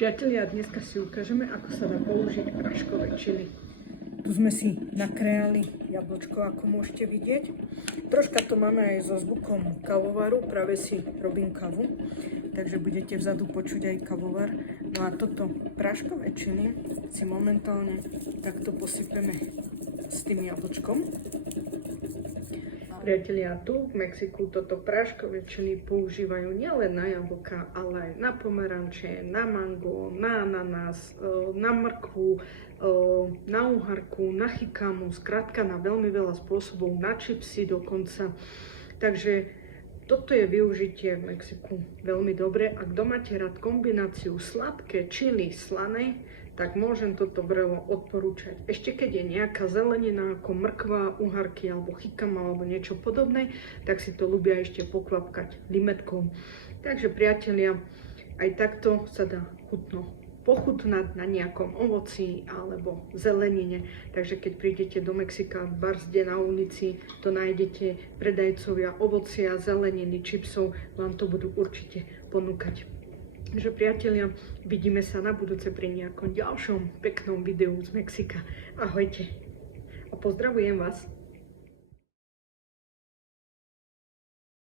Priatelia, dneska si ukážeme, ako sa dá použiť práškové čili. Tu sme si nakreali jablčko, ako môžete vidieť. Troška to máme aj so zvukom kavovaru, práve si robím kavu, takže budete vzadu počuť aj kavovar. No a toto práškové čili si momentálne takto posypeme s tým jablčkom. Priatelia, tu v Mexiku toto práškové čili používajú nielen na jablka, ale aj na pomeranče, na mango, na ananás, na mrkvu, na uharku, na chikamu, skrátka na veľmi veľa spôsobov, na čipsy dokonca. Takže toto je využitie v Mexiku veľmi dobre. Ak kto máte rád kombináciu sladké čili slané, tak môžem toto vrelo odporúčať. Ešte keď je nejaká zelenina ako mrkva, uharky alebo chikama alebo niečo podobné, tak si to ľubia ešte pokvapkať limetkou. Takže priatelia, aj takto sa dá chutno pochutnať na nejakom ovoci alebo zelenine. Takže keď prídete do Mexika v barzde na ulici, to nájdete predajcovia ovocia, zeleniny, čipsov, vám to budú určite ponúkať. Takže priatelia, vidíme sa na budúce pri nejakom ďalšom peknom videu z Mexika. Ahojte a pozdravujem vás.